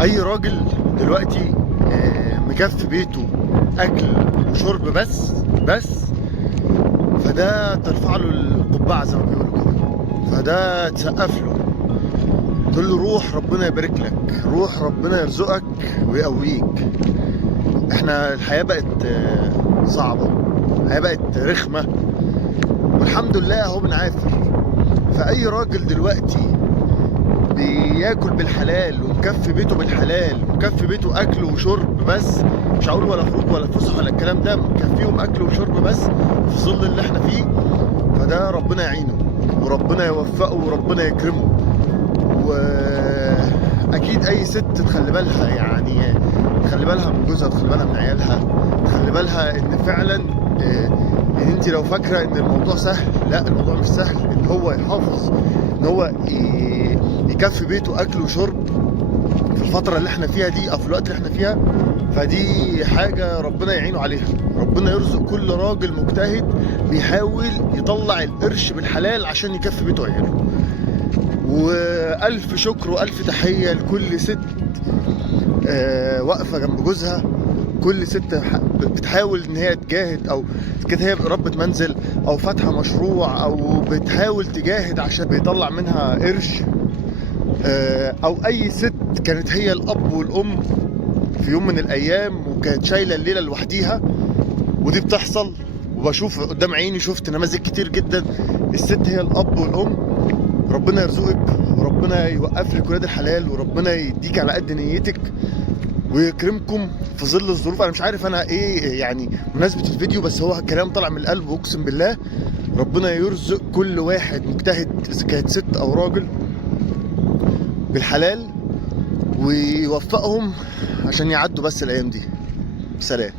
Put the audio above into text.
اي راجل دلوقتي مكفي بيته اكل وشرب بس فده ترفع له القبعه زي ما بيقولوا كده، فده تسقف له تقول له روح ربنا يبارك لك، روح ربنا يرزقك ويقويك. احنا الحياه بقت صعبه، الحياه بقت رخمه، والحمد لله اهو بنعافر. فاي راجل دلوقتي بياكل بالحلال ومكفي بيته بالحلال ومكفي بيته اكل وشرب بس، مش هقول ولا خروج ولا فسح ولا الكلام ده، مكفيهم اكل وشرب بس في ظل اللي احنا فيه، فده ربنا يعينه وربنا يوفقه وربنا يكرمه. واكيد اي ست تخلي بالها، يعني تخلي بالها من جوزها، تخلي بالها من عيالها، تخلي بالها ان فعلا ان انت لو فاكره ان الموضوع سهل، لا الموضوع مش سهل. ان هو يحافظ ان هو يكفي بيته اكل وشرب في الفتره اللي احنا فيها دي او في الوقت اللي احنا فيها، فدي حاجه ربنا يعينه عليها. ربنا يرزق كل راجل مجتهد بيحاول يطلع القرش بالحلال عشان يكفي بيته وعياله. والف شكر والف تحيه لكل ست واقفه جنب جوزها، كل ست بتحاول ان هي تجاهد، او كده هي ربة منزل او فاتحه مشروع او بتحاول تجاهد عشان بيطلع منها قرش، او اي ست كانت هي الاب والام في يوم من الايام وكانت شايله الليله لوحديها، ودي بتحصل وبشوف قدام عيني، شفت نماذج كتير جدا. الست هي الاب والام. ربنا يرزقك وربنا يوقف لك ولاد الحلال وربنا يديك على قد نيتك ويكرمكم في ظل الظروف. انا مش عارف انا ايه يعني مناسبة الفيديو، بس هو كلام طلع من القلب واقسم بالله. ربنا يرزق كل واحد مجتهد اذا كانت ست او راجل بالحلال ويوفقهم عشان يعدوا بس الايام دي. سلام.